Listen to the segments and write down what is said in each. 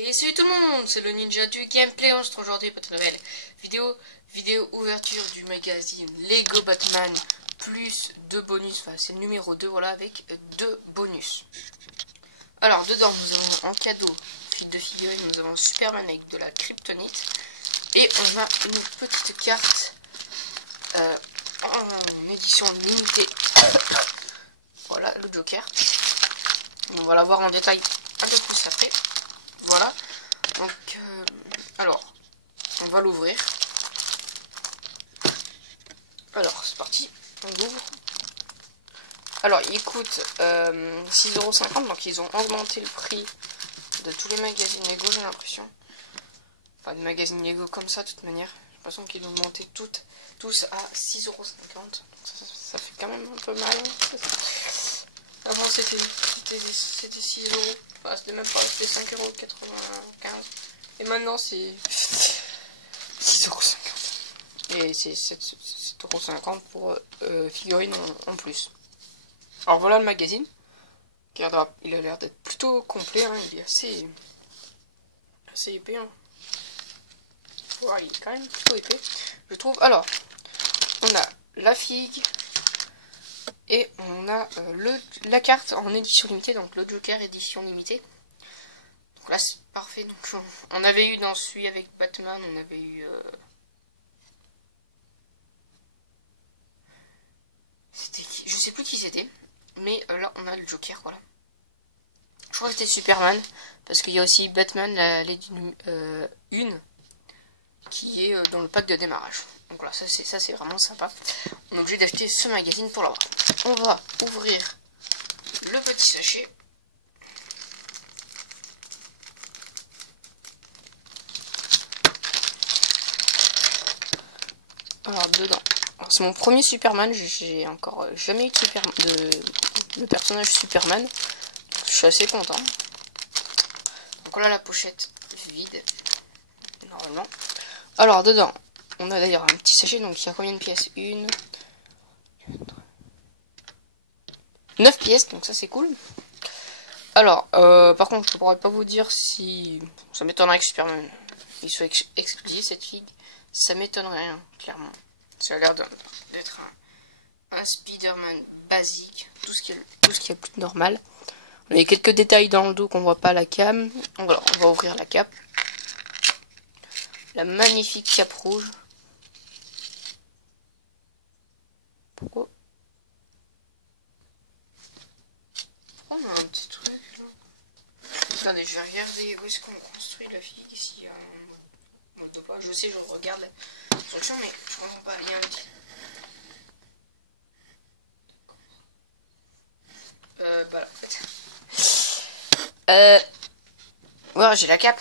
Et salut tout le monde, c'est le ninja du gameplay. On se retrouve aujourd'hui pour une nouvelle vidéo ouverture du magazine Lego Batman plus 2 bonus. Enfin c'est le numéro 2, voilà, avec 2 bonus. Alors dedans nous avons en cadeau fil de figurine, nous avons Superman avec de la kryptonite. Et on a une petite carte en édition limitée. Voilà le Joker. On va la voir en détail un peu plus après. Voilà. Donc, alors, on va l'ouvrir. Alors, c'est parti. On l'ouvre. Alors, il coûte 6,50 €. Donc, ils ont augmenté le prix de tous les magazines Lego, j'ai l'impression. Enfin, des magazines Lego comme ça, de toute manière. J'ai l'impression qu'ils ont augmenté tous à 6,50 €. Ça fait quand même un peu mal. Avant, c'était 6 €. Enfin, c'était même pas, c'était 5,95 €. Et maintenant, c'est 6,50 €. Et c'est 7,50 € pour figurines en plus. Alors voilà le magazine. Il a l'air d'être plutôt complet, hein. Il est assez épais. Hein. Voilà, il est quand même plutôt épais, je trouve. Alors, on a la figue. Et on a la carte en édition limitée, donc le Joker édition limitée. Donc là c'est parfait. Donc on avait eu dans celui avec Batman, on avait eu c'était qui, je sais plus qui c'était, mais là on a le Joker, voilà. Je crois que c'était Superman, parce qu'il y a aussi Batman la Lady 1 qui est dans le pack de démarrage. Donc voilà, ça c'est vraiment sympa. On est obligé d'acheter ce magazine pour l'avoir. On va ouvrir le petit sachet. Alors dedans, c'est mon premier Superman. J'ai encore jamais eu de personnage Superman. Je suis assez content. Donc là la pochette vide normalement. Alors dedans, on a d'ailleurs un petit sachet. Donc il y a combien de pièces? 9 pièces, donc ça c'est cool. Alors, par contre, je ne pourrais pas vous dire si... Ça m'étonnerait que Superman il soit exclusif, cette figue. Ça m'étonnerait, hein, clairement. Ça a l'air d'être un Spider-Man basique. Tout ce qui est plus normal. On a quelques détails dans le dos qu'on voit pas à la cam. Donc voilà, on va ouvrir la cape. La magnifique cape rouge. Pourquoi on a un petit truc là. Attendez, je vais regarder où est-ce qu'on construit la figue ici. Mode de pas. Je sais, je regarde la fonction, mais je comprends pas. Il y a un petit. Voilà. Ouais, j'ai la cape.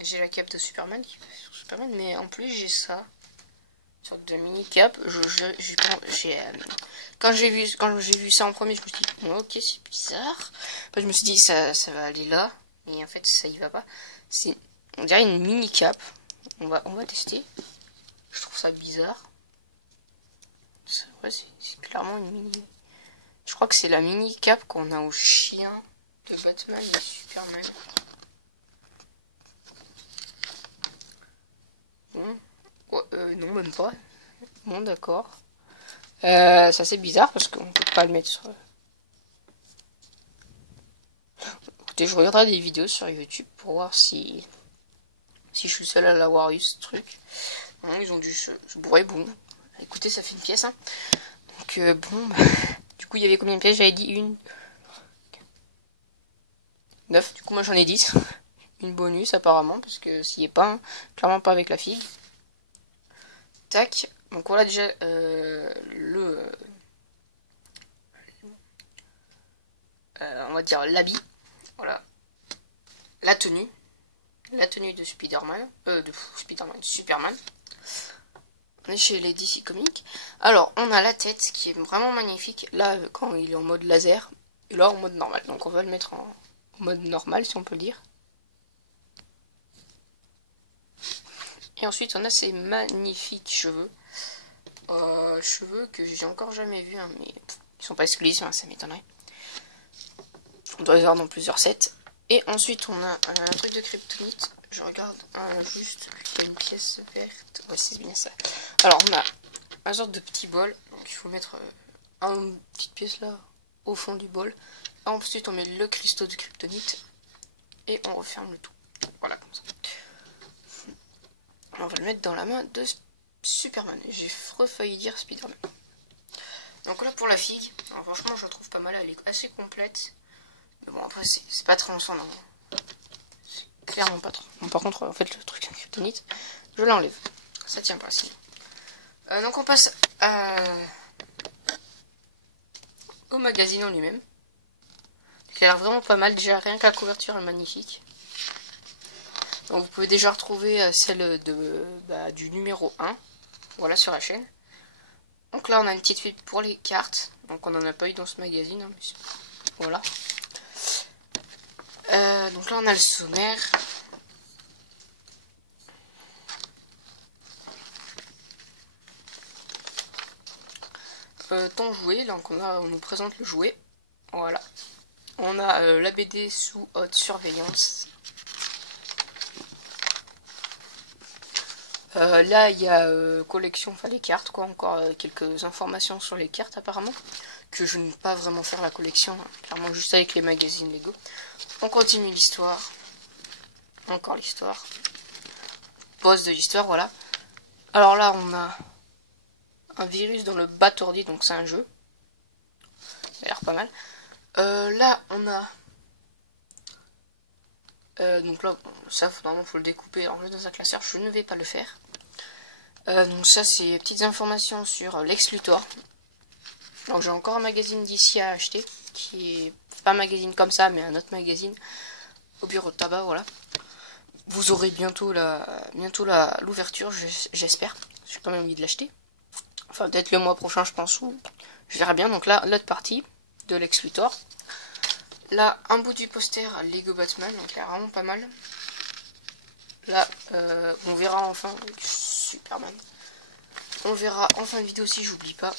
J'ai la cape de Superman qui fait sur Superman, mais en plus j'ai ça. Une sorte de mini cape. Quand j'ai vu ça en premier, je me suis dit ok, c'est bizarre. Après je me suis dit ça va aller là, mais en fait ça y va pas. On dirait une mini cape. On va tester. Je trouve ça bizarre. Ouais, c'est clairement une mini. Je crois que c'est la mini cape qu'on a au chien de Batman et Superman. Bon. Ouais, non, même pas. Bon, d'accord. Ça c'est bizarre parce qu'on peut pas le mettre sur... Écoutez, je regarderai des vidéos sur YouTube pour voir si je suis seul à l'avoir eu ce truc. Non, ils ont dû se bourrer, bon. Écoutez, ça fait une pièce, hein. Donc, bon, bah, du coup, il y avait combien de pièces? J'avais dit 9, du coup, moi j'en ai 10. Une bonus, apparemment, parce que s'il n'y est pas, hein, clairement pas avec la figue. Tac. Donc voilà déjà on va dire l'habit. Voilà. La tenue de Spider-Man. Superman. On est chez les DC Comics. Alors, on a la tête qui est vraiment magnifique. Là, quand il est en mode laser. Et là, en mode normal. Donc, on va le mettre en mode normal, si on peut le dire. Et ensuite, on a ces magnifiques cheveux. Cheveux que j'ai encore jamais vus, hein, mais ils sont pas exclusifs, hein, ça m'étonnerait. On doit les avoir dans plusieurs sets. Et ensuite, on a un truc de kryptonite. Je regarde juste qu'il y a une pièce verte. Ouais, c'est bien ça. Alors, on a un sorte de petit bol. Donc, il faut mettre une petite pièce là, au fond du bol. Ensuite, on met le cristaux de kryptonite. Et on referme le tout. Voilà, comme ça. On va le mettre dans la main de Superman. J'ai failli dire Spiderman. Donc là, pour la figue, alors, franchement, je la trouve pas mal. Elle est assez complète. Mais bon, après, c'est pas transcendant. Clairement pas trop. Bon, par contre, en fait, le truc en kryptonite, je l'enlève. Ça tient pas sinon. Donc on passe au magazine en lui-même. Il a l'air vraiment pas mal. Déjà, rien que la couverture est magnifique. Donc vous pouvez déjà retrouver celle du numéro 1. Voilà, sur la chaîne. Donc là, on a une petite fuite pour les cartes. Donc on n'en a pas eu dans ce magazine. Hein, mais voilà. Donc là, on a le sommaire. Ton jouet, donc on nous présente le jouet. Voilà. On a la BD sous haute surveillance. Là, il y a collection, enfin les cartes, quoi. Encore quelques informations sur les cartes, apparemment. Que je ne vais pas vraiment faire la collection, hein, clairement juste avec les magazines Lego. On continue l'histoire. Encore l'histoire. Pause de l'histoire, voilà. Alors là, on a un virus dans le Batordi, donc c'est un jeu. Ça a l'air pas mal. Là, on a... donc là, ça, normalement, faut le découper en jeu dans un classeur. Je ne vais pas le faire. Donc ça, c'est petites informations sur Lex Luthor. Donc j'ai encore un magazine d'ici à acheter, qui est pas un magazine comme ça, mais un autre magazine au bureau de tabac, voilà. Vous aurez bientôt l'ouverture, j'espère. J'ai quand même envie de l'acheter. Enfin, peut-être le mois prochain, je pense, ou je verrai bien. Donc là, l'autre partie de Lex Luthor. Là, un bout du poster Lego Batman, donc il est vraiment pas mal. Là, on verra enfin Superman. On verra en fin de vidéo si j'oublie pas.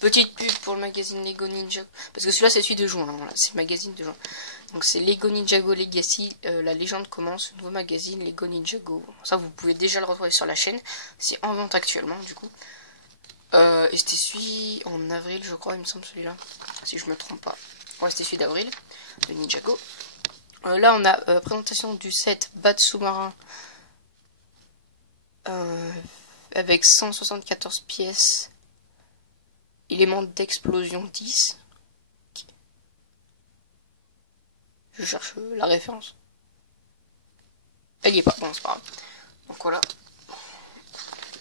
Petite pub pour le magazine Lego Ninja. Parce que celui-là, c'est celui de juin. Hein, voilà, c'est le magazine de juin. Donc c'est Lego Ninjago Legacy. La légende commence. Nouveau magazine Lego Ninjago. Ça, vous pouvez déjà le retrouver sur la chaîne. C'est en vente actuellement, du coup. Et c'était celui en avril, je crois, il me semble, celui-là. Si je me trompe pas. Ouais, c'était celui d'avril. De Ninjago. Là, on a présentation du set Bat sous-marin. Avec 174 pièces. Éléments d'explosion 10. Je cherche la référence. Elle y est pas, bon c'est pas grave. Donc voilà.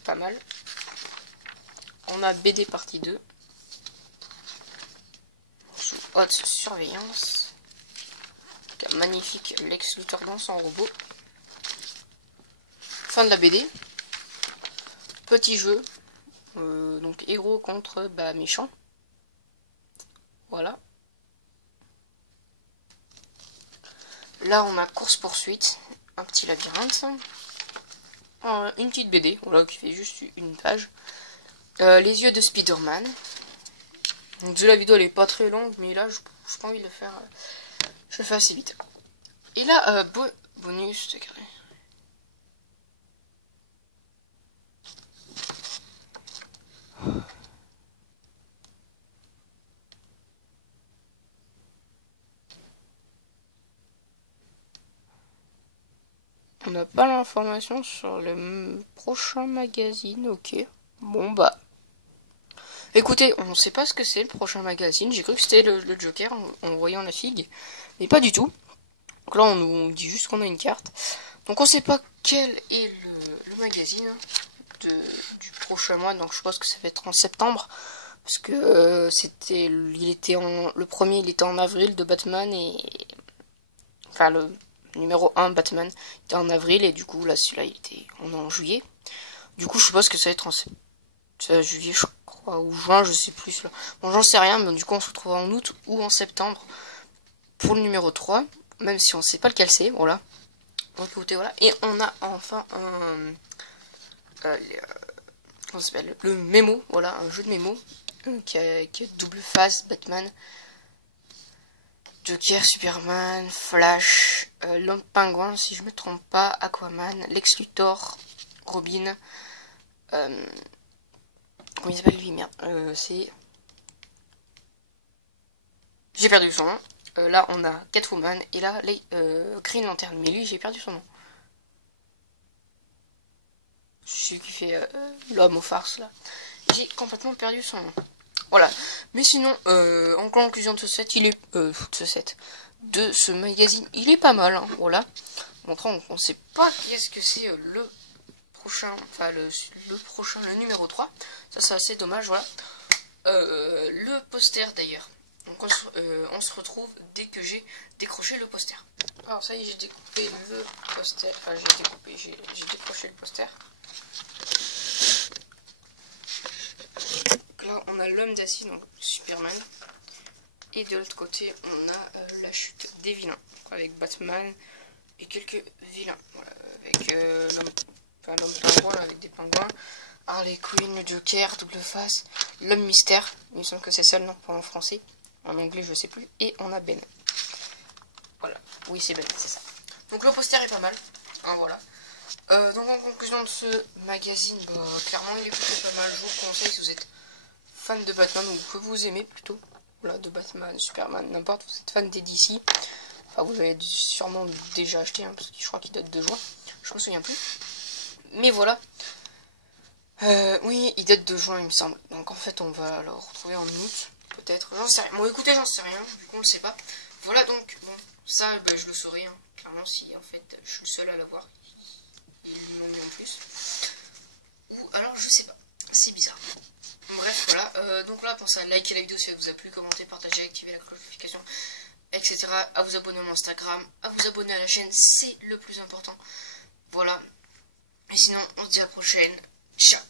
Pas mal. On a BD partie 2. Sous haute surveillance. Un magnifique Lex Luthor dans son robot. Fin de la BD. Petit jeu. Donc héros contre méchant. Voilà. Là on a course-poursuite. Un petit labyrinthe. Une petite BD, voilà, qui fait juste une page. Les yeux de Spider-Man. Donc la vidéo elle est pas très longue, mais là j'ai pas envie de le faire. Je le fais assez vite. Et là, bonus, c'est carré. On n'a pas l'information sur le prochain magazine, ok. Bon bah. Écoutez, on ne sait pas ce que c'est le prochain magazine. J'ai cru que c'était le Joker en voyant la figue. Mais pas du tout. Donc là on nous dit juste qu'on a une carte. Donc on ne sait pas quel est le magazine du prochain mois. Donc je pense que ça va être en septembre. Parce que le premier il était en avril de Batman et... Enfin le numéro 1 Batman était en avril et du coup là celui-là on est en juillet. Du coup je suppose que ça va être en juillet je crois ou juin, je sais plus là. Bon j'en sais rien, mais du coup on se retrouve en août ou en septembre pour le numéro 3, même si on sait pas lequel c'est, voilà. Donc écoutez voilà. Et on a enfin comment ça s'appelle, le mémo, voilà, un jeu de mémo qui a double face Batman. Joker, Superman, Flash, l'homme pingouin si je me trompe pas, Aquaman, Lex Luthor, Robin, comment il s'appelle lui, merde, c'est... J'ai perdu son nom. Là on a Catwoman et là Green Lantern, mais lui j'ai perdu son nom. Celui qui fait l'homme aux farces là. J'ai complètement perdu son nom. Voilà. Mais sinon, en conclusion de ce set, de ce magazine, il est pas mal. Hein, voilà. Bon, après, on sait pas qu'est-ce que c'est le prochain, enfin le numéro 3. Ça, c'est assez dommage, voilà. Le poster d'ailleurs. Donc, on se retrouve dès que j'ai décroché le poster. Alors, ça y est, j'ai découpé le poster. Enfin, j'ai décroché le poster. Là, on a l'homme d'acier, donc Superman. Et de l'autre côté, on a la chute des vilains. Avec Batman et quelques vilains. Voilà, avec l'homme pingouin, avec des pingouins. Harley Quinn, le Joker, Double Face, l'homme mystère. Il me semble que c'est ça le nom en français. En anglais, je sais plus. Et on a Ben. Voilà. Oui, c'est Ben, c'est ça. Donc le poster est pas mal. Hein, voilà. Donc en conclusion de ce magazine, bah, clairement il est plutôt pas mal. Je vous conseille si vous êtes fan de Batman ou que vous aimez plutôt. Voilà, de Batman, Superman, n'importe, vous êtes fan des DC. Enfin, vous avez sûrement déjà acheté, hein, parce que je crois qu'il date de juin. Je me souviens plus. Mais voilà. Oui, il date de juin, il me semble. Donc en fait, on va le retrouver en août, peut-être. J'en sais rien. Bon, écoutez, j'en sais rien, vu qu'on le sait pas. Voilà, donc, bon, ça, bah, je le saurai, hein, clairement, si en fait, je suis le seul à l'avoir. Ils m'ont mis en plus. Ou alors, je sais pas. C'est bizarre. Bref, voilà. Donc là, pensez à liker la vidéo si elle vous a plu, commenter, partager, activer la cloche de notification, etc. À vous abonner à mon Instagram, à vous abonner à la chaîne, c'est le plus important. Voilà. Et sinon, on se dit à la prochaine. Ciao.